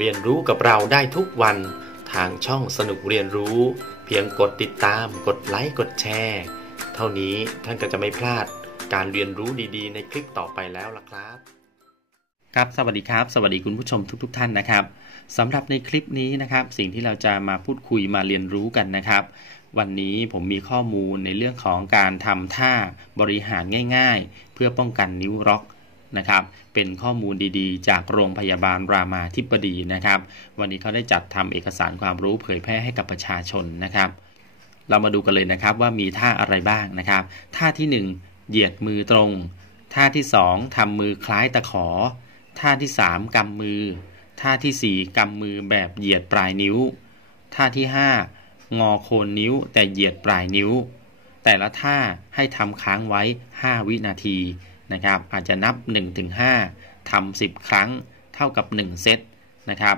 เรียนรู้กับเราได้ทุกวัน ทางช่องสนุกเรียนรู้ เพียงกดติดตาม กดไลค์ กดแชร์ เท่านี้ท่านก็จะไม่พลาดการเรียนรู้ดีๆ ในคลิปต่อไปแล้วล่ะครับ ครับสวัสดีครับ สวัสดีคุณผู้ชมทุกๆทท่านนะครับสำหรับในคลิปนี้นะครับ สิ่งที่เราจะมาพูดคุยมาเรียนรู้กันนะครับ วันนี้ผมมีข้อมูลในเรื่องของการทำท่าบริหารง่าย ๆ เพื่อป้องกันนิ้วร็อก นะครับ เป็นข้อมูลดีๆ จากโรงพยาบาลรามาธิบดีนะครับ วันนี้เขาได้จัดทำเอกสารความรู้เผยแพร่ให้กับประชาชนนะครับ เรามาดูกันเลยนะครับว่ามีท่าอะไรบ้างนะครับ ท่าที่ 1 เหยียดมือตรง ท่าที่ 2ทำมือคล้ายตะขอ ท่าที่ 3กำมือ ท่าที่ 4กำมือแบบเหยียดปลายนิ้ว ท่าที่ 5 งอโคนนิ้ว แต่เหยียดปลายนิ้ว แต่ละท่าให้ทำค้างไว้ 5 วินาที นะครับ อาจจะนับ 1-5ทำ10 ครั้งเท่ากับ 1 เซตนะครับ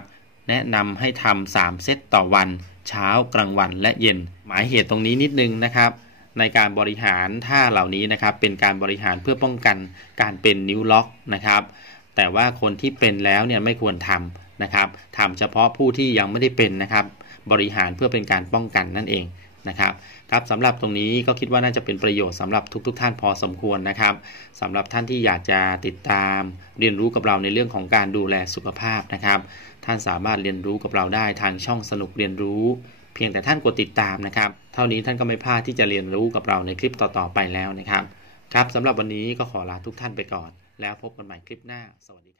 แนะนำให้ทำ3เซตต่อวัน เช้ากลางวันและเย็น หมายเหตุตรงนี้นิดนึงนะครับในการบริหารท่าเหล่านี้นะครับ เป็นการบริหารเพื่อป้องกันการเป็นนิ้วล็อกนะครับ แต่ว่าคนที่เป็นแล้วเนี่ยไม่ควรทำนะครับทำเฉพาะผู้ที่ยังไม่ได้เป็นนะครับ บริหารเพื่อเป็นการป้องกันนั่นเอง นะครับครับสำหรับตรงนี้ก็คิดว่าน่าจะเป็นประโยชน์สำหรับทุกๆทท่านพอสมควรนะครับสำหรับท่านที่อยากจะติดตาม เรียนรู้กับเราในเรื่องของการดูแลสุขภาพนะครับ ท่านสามารถเรียนรู้กับเราได้ทางช่องสนุกเรียนรู้ เพียงแต่ท่านกดติดตามนะครับ เท่านี้ท่านก็ไม่พลาดที่จะเรียนรู้กับเราในคลิปต่อๆไปแล้วนะครับ ครับสำหรับวันนี้ก็ขอลาทุกท่านไปก่อน แล้วพบกันใหม่คลิปหน้า สวัสดีครับ